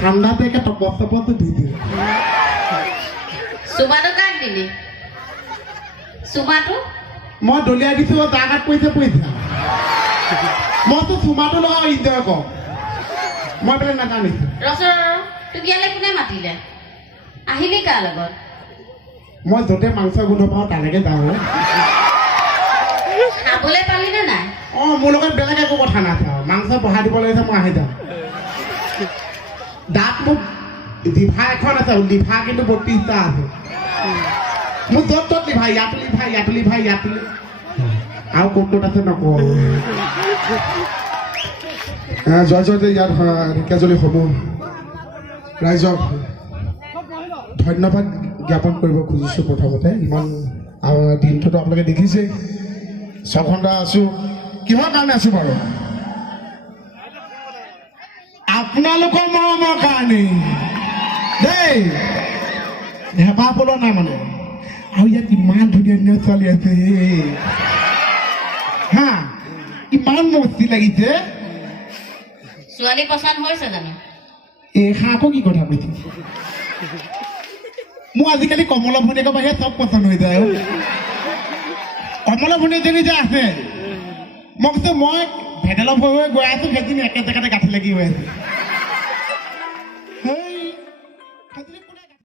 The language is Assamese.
ঠাণ্ডাতে একে টপচ টপচটো দি দিয়ে চুমাটো কাক দিলি চুমাটো মই দলিয়াই দিছো তাৰ গাত পইচা মইতো চুমাটো লগাও ইনজয় কৰ মই বোলে নাজানিছো ৰচ তোক ইয়ালৈ কোনে মাতিলে আহিলি কাৰ লগত মই য'তে মাংস গোন্ধ পাওঁ তালৈকে যাওঁ খাবলৈ পালি নে নাই অঁ মোৰ লগত বেলেগ একো কথা নাচাওঁ মাংস বঢ়াই দিব লাগিছে মই আহি যাওঁ দাঁত মোক জিভা এখন আছে লিভা কিন্তু 32টা আছে মোৰ য'ত ত'ত লিভা ইয়াতো লিভা ইয়াতো লিভা ইয়াতো আৰু ক'ত ক'ত আছে নকওঁ জয় জয় ইয়াত ঢেকীয়াজুলিসমূহ ৰাইজক ধন্যবাদ জ্ঞাপন কৰিব খুজিছোঁ প্ৰথমতে ইমান দিনটোতো আপোনালোকে দেখিছে 6 ঘণ্টা আছোঁ কিহৰ কাৰণে আছোঁ বাৰু আপোনালোকৰ মৰমৰ কাৰণে দেই হেঁপাহ পলোৱা নাই মানে আৰু ইয়াত ইমান ধুনীয়া ধুনীয়া ছোৱালী আছে হা ইমান মস্তি লাগিছে ছোৱালী পচন্দ হৈছে জানো এই আকৌ কি কথা কৈছে মোৰ আজিকালি কমলা ভনীয়েকৰ বাহিৰে চব পচন্দ হৈ যায় কমলা ভনীয়েকজনী যে আছে মই কৈছোঁ মই ভেদেলপ হৈ গৈ আছোঁ সেইজনী একে জেগাতে গাঁঠি লাগি হৈ আছে